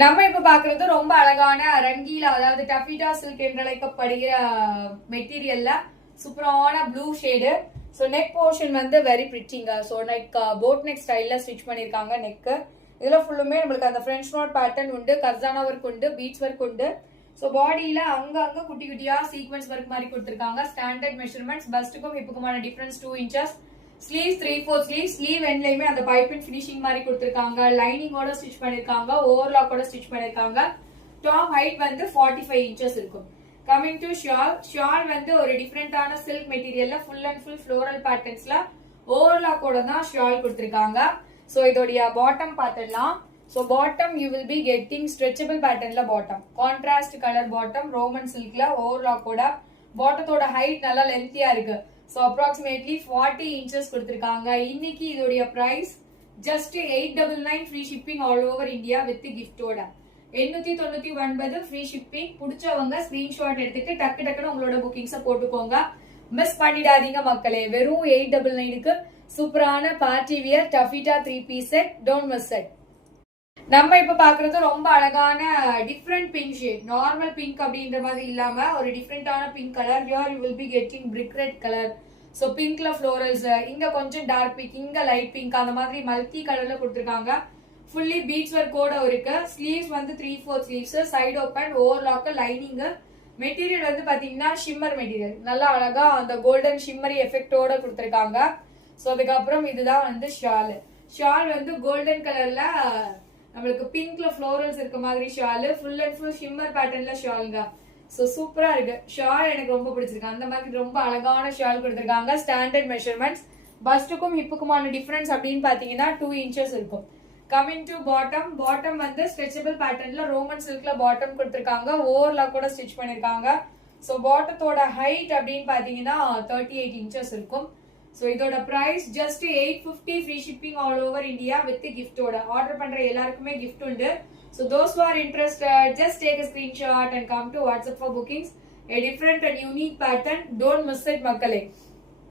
நம்ம இப்ப பாக்குறது ரொம்ப அழகான ரங்கீலா, அதாவது டஃபிடா சில்க் என்று அழைக்கப்படுகிற மெட்டீரியல்ல சூப்பரான blue shade. So neck portion வந்து வெரி பிரிட்டிங்க. ஸோ நெக் போட் நெக் ஸ்டைல்ல ஸ்டிச் பண்ணிருக்காங்க. நெக் இதுல ஃபுல்லுமே நம்மளுக்கு அந்த ஃப்ரெஞ்ச் நோட் பேட்டர்ன் உண்டு, கர்சானா ஒர்க் உண்டு, பீட்ஸ் ஒர்க் உண்டு. ஸோ பாடியில அங்க குட்டி குட்டியா சீக்வன்ஸ் ஒர்க் மாதிரி கொடுத்திருக்காங்க. Standard measurements. பஸ்ட்டுக்கும் ஹிப்புக்குமான difference 2 inches. Sleeves 3/4 sleeve. Sleeve எண்ட்லயுமே அந்த பைப்பிங் ஃபினிஷிங் மாதிரி கொடுத்திருக்காங்க. லைனிங்கோட ஸ்டிச் பண்ணிருக்காங்க, ஓவர்லாக்கோட ஸ்டிச் பண்ணிருக்காங்க. டாப் ஹைட் வந்து 45 inches இருக்கும். Coming to shawl. ஷால் வந்து ஒரு டிஃப்ரெண்டான சில்க் மெட்டீரியல்ல ஃபுல் அண்ட் ஃபுல் ஃப்ளோரல் பேட்டர்ன்ஸ்ல ஓவர்லாக்கோட தான் ஷால் கொடுத்திருக்காங்க. ஸோ இதோடைய பாட்டம் பார்த்துடலாம். So bottom you will be getting stretchable பேட்டர்ன்ல bottom, contrast colour bottom, Roman சில்க்ல ஓவர்லாக்கோட. பாட்டத்தோட ஹைட் நல்லா லென்த்தியா இருக்கு. ஸோ அப்ராக்சிமேட்லி 40 inches கொடுத்திருக்காங்க. இன்னைக்கு இதோடைய price just 899 free shipping all over India with கிஃப்டோட. 899 ஃப்ரீ ஷிப்பிங். பிடிச்சவங்க ஸ்கிரீன்ஷாட் எடுத்துட்டு டக்குன்னு உங்களோட புக்கிங்ஸை போட்டுக்கோங்க. மிஸ் பண்ணிடாதீங்க மக்களே. வெறும் 899க்கு சூப்பரான party wear taffeta 3 piece set. Don't miss it. நம்ம இப்ப பாக்குறது ரொம்ப அழகான different pink shade. Normal pink அப்படின்ற மாதிரி இல்லாம ஒரு டிஃப்ரெண்டான pink colour. Here you will be getting brick red colour. So பிங்க்ல ஃப்ளோரல்ஸ், இங்க கொஞ்சம் டார்க் பிங்க், இங்க லைட் பிங்க், அந்த மாதிரி மல்டி கலர்ல கொடுத்திருக்காங்க. ஃபுல்லி பீட்ஸ் ஒர்க்கோட இருக்கு. ஸ்லீவ்ஸ் வந்து 3/4 sleeves, side open, overlock, lining. Material வந்து பாத்தீங்கன்னா ஷிம்மர் மெட்டீரியல். நல்லா அழகா அந்த கோல்டன் ஷிம்மரி எஃபெக்டோட கொடுத்திருக்காங்க. ஸோ அதுக்கப்புறம் இதுதான் வந்து ஷால். ஷால் வந்து கோல்டன் கலர்ல நம்மளுக்கு பிங்க்ல ஃப்ளோரல்ஸ் இருக்க மாதிரி shawl. Full and full shimmer பேட்டர்ன்ல ஷால்ங்க. ஸோ சூப்பரா இருக்கு. ஷால் எனக்கு ரொம்ப பிடிச்சிருக்கு. அந்த மாதிரி ரொம்ப அழகான ஷால் கொடுத்திருக்காங்க. Standard measurements. பஸ்ட்டுக்கும் ஹிப்புக்குமான டிஃபரன்ஸ் அப்படின்னு பாத்தீங்கன்னா 2 inches இருக்கும். Coming to bottom. பாட்டம் வந்து ஸ்ட்ரெச்சபிள் பேட்டர்ன்ல ரோமன் சில்க்ல பாட்டம் கொடுத்திருக்காங்க. ஓவர்லாக் கூட ஸ்டிச் பண்ணிருக்காங்க. ஸோ பாட்டத்தோட ஹைட் அப்படின்னு பாத்தீங்கன்னா 38 inches இருக்கும். ஸோ இதோட price just 850 free shipping all over India with கிஃப்டோட. ஆர்டர் பண்ற எல்லாருக்குமே கிஃப்ட் உண்டு. So those who are interested, just take a screenshot and come to WhatsApp for bookings. A different and unique pattern. Don't miss it மக்களே.